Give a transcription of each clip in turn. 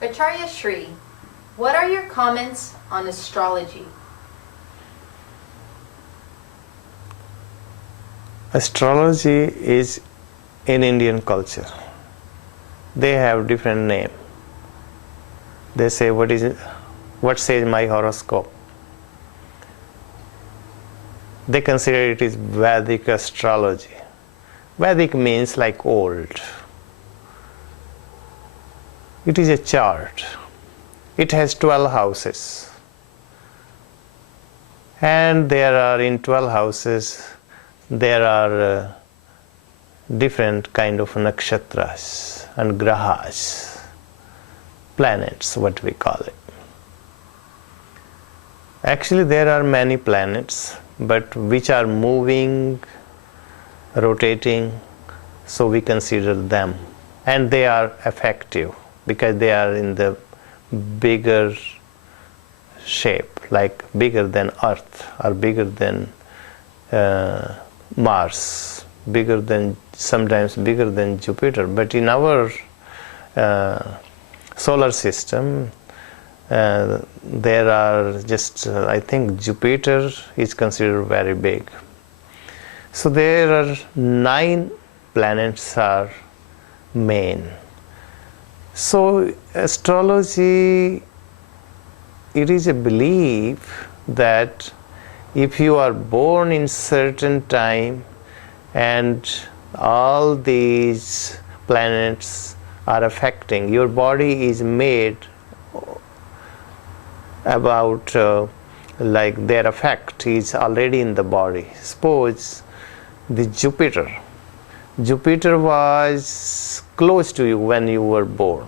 Acharya Shree, what are your comments on astrology? Astrology is in Indian culture. They have different name. They say, what says my horoscope? They consider it is Vedic astrology. Vedic means like old. It is a chart. It has 12 houses. And there are in 12 houses, there are different kind of nakshatras and grahas, planets, what we call it. Actually, there are many planets, but which are moving, rotating, so we consider them. And they are effective because they are in the bigger shape, like bigger than Earth or bigger than Mars, sometimes bigger than Jupiter. But in our solar system, there are just, I think Jupiter is considered very big. So there are 9 planets are main. So astrology, it is a belief that if you are born in certain time and all these planets are affecting, your body is made about like their effect is already in the body. Suppose the Jupiter was close to you when you were born,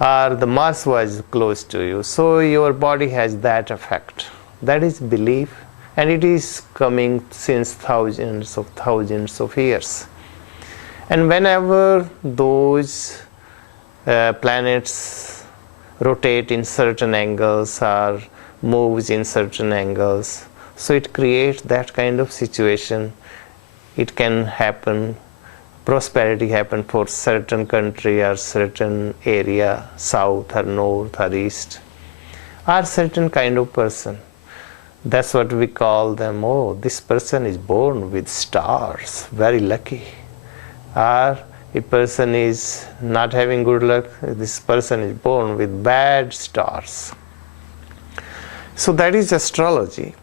or the Mars was close to you, so your body has that effect. That is belief, and it is coming since thousands of years. And whenever those planets rotate in certain angles or moves in certain angles, so it creates that kind of situation. It can happen, prosperity happen for certain country or certain area, south or north or east, or certain kind of person. That's what we call them. Oh, this person is born with stars, very lucky. Or a person is not having good luck, this person is born with bad stars. So that is astrology.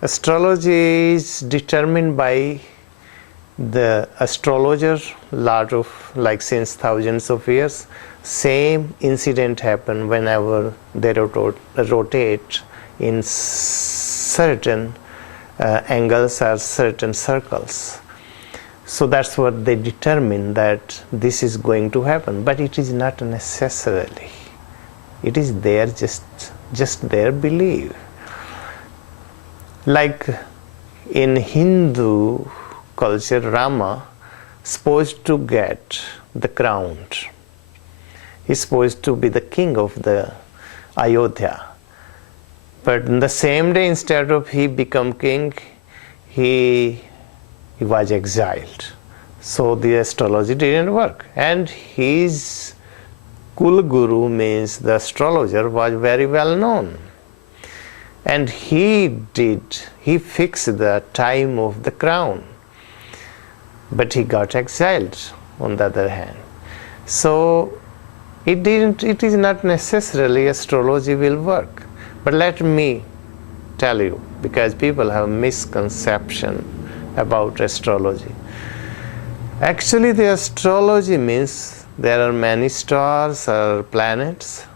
Astrology is determined by the astrologer, lot of, like since thousands of years. Same incident happen whenever they rotate in certain angles or certain circles. So that's what they determine, that this is going to happen, but it is not necessarily. It is their just their belief. Like in Hindu culture, Rama supposed to get the crown. He's supposed to be the king of the Ayodhya. But in the same day, instead of he become king, he was exiled. So the astrology didn't work. And his Kul Guru, means the astrologer, was very well known. And he fixed the time of the crown. But he got exiled on the other hand. So it is not necessarily astrology will work. But let me tell you, because people have misconception about astrology. Actually, the astrology means there are many stars or planets,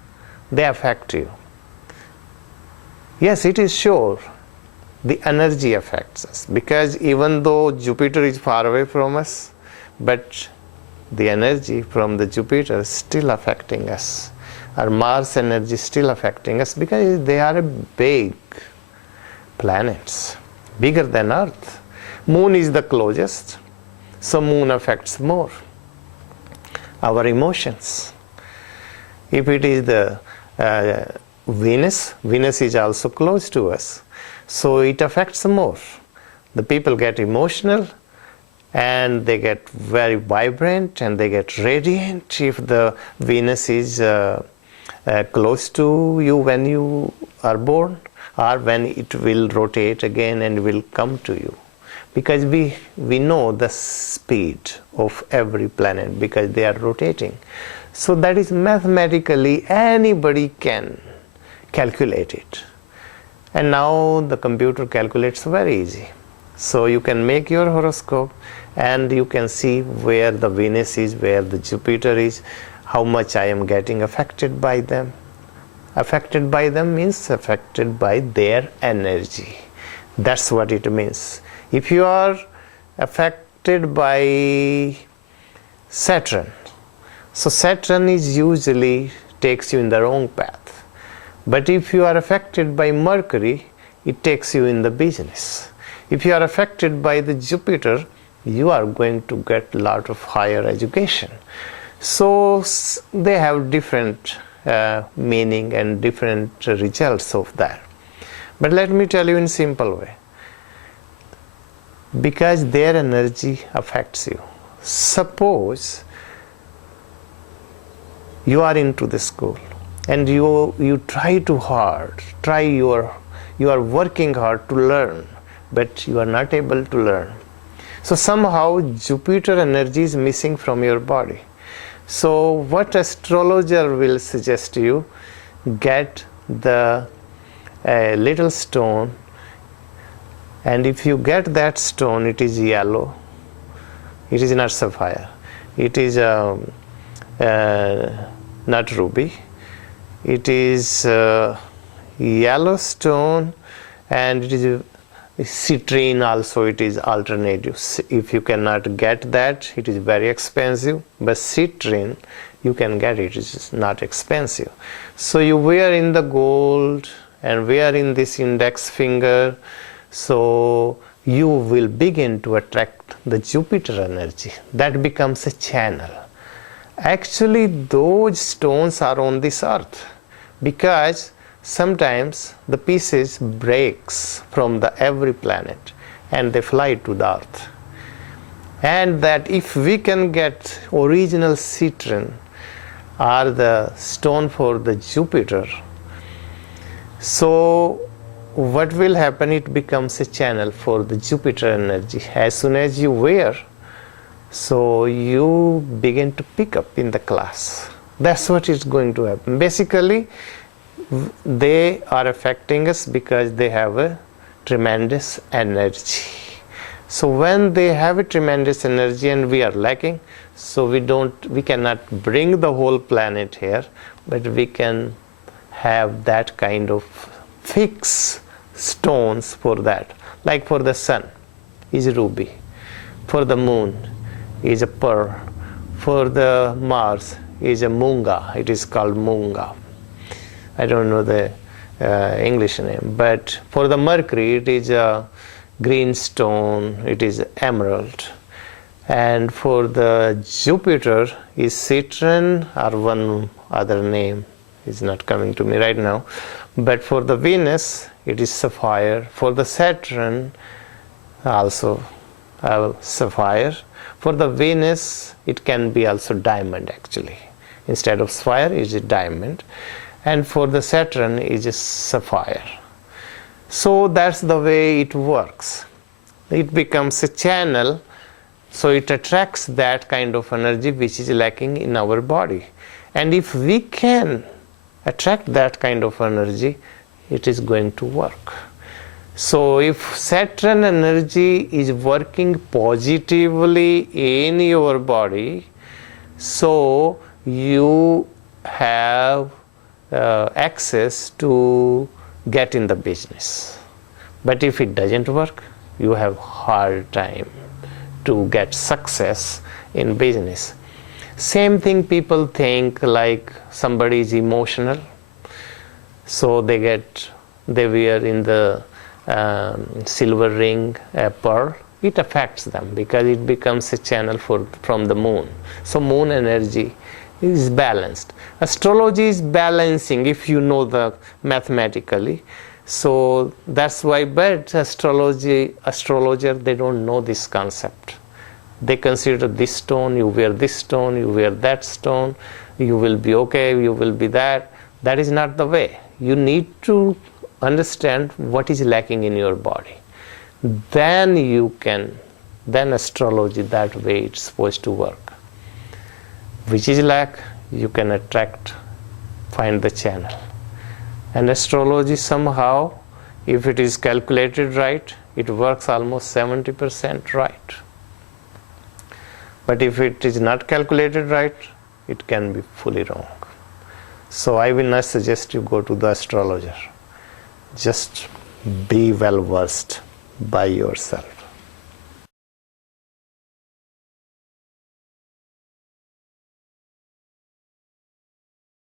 they affect you. Yes, it is sure the energy affects us, because even though Jupiter is far away from us, but the energy from the Jupiter is still affecting us. Our Mars energy is still affecting us because they are big planets, bigger than Earth. Moon is the closest, so moon affects more our emotions. If it is the Venus is also close to us, so it affects more. The people get emotional and they get very vibrant and they get radiant if the Venus is close to you when you are born, or when it will rotate again and will come to you, because we know the speed of every planet because they are rotating. So that is mathematically anybody can calculate it, and now the computer calculates very easy. So you can make your horoscope and you can see where the Venus is, where the Jupiter is, how much I am getting affected by them. Affected by them means affected by their energy. That's what it means. If you are affected by Saturn, so Saturn is usually takes you in the wrong path. But if you are affected by Mercury, it takes you in the business. If you are affected by the Jupiter, you are going to get a lot of higher education. So they have different meaning and different results of that. But let me tell you in simple way. Because their energy affects you. Suppose you are into the school and you try too hard, you are working hard to learn, but you are not able to learn. So somehow Jupiter energy is missing from your body. So what astrologer will suggest you, get the little stone, and if you get that stone, it is yellow, it is not sapphire, it is not ruby, it is yellow stone, and it is citrine also, it is alternative. If you cannot get that, it is very expensive, but citrine you can get it is not expensive. So you wear in the gold and wear in this index finger, so you will begin to attract the Jupiter energy. That becomes a channel. Actually those stones are on this earth because sometimes the pieces breaks from the every planet and they fly to the earth. And that if we can get original citrine or the stone for the Jupiter, so what will happen, it becomes a channel for the Jupiter energy. As soon as you wear, so you begin to pick up in the class. That's what is going to happen. Basically they are affecting us because they have a tremendous energy. So when they have a tremendous energy and we are lacking, so we cannot bring the whole planet here, but we can have that kind of fixed stones for that. Like for the sun is ruby, for the moon is a pearl, for the Mars is a munga, it is called munga. I don't know the English name, but for the Mercury it is a green stone, it is emerald, and for the Jupiter is citrine or one other name is not coming to me right now, but for the Venus it is sapphire, for the Saturn also sapphire, for the Venus it can be also diamond actually, instead of sapphire is a diamond, and for the Saturn is a sapphire. So that's the way it works. It becomes a channel, so it attracts that kind of energy which is lacking in our body. And if we can attract that kind of energy, it is going to work. So if Saturn energy is working positively in your body, so you have access to get in the business. But if it doesn't work, you have hard time to get success in business. Same thing people think, like somebody is emotional, so they wear in the silver ring a pearl. It affects them because it becomes a channel from the moon. So moon energy is balanced. Astrology is balancing if you know the mathematically. So that's why, but astrologer, they don't know this concept. They consider this stone, you wear this stone, you wear that stone, you will be okay, you will be that. That is not the way. You need to understand what is lacking in your body. Then astrology, that way it's supposed to work. Which is lack, you can attract, find the channel. And astrology somehow, if it is calculated right, it works almost 70% right. But if it is not calculated right, it can be fully wrong. So I will not suggest you go to the astrologer. Just be well versed by yourself.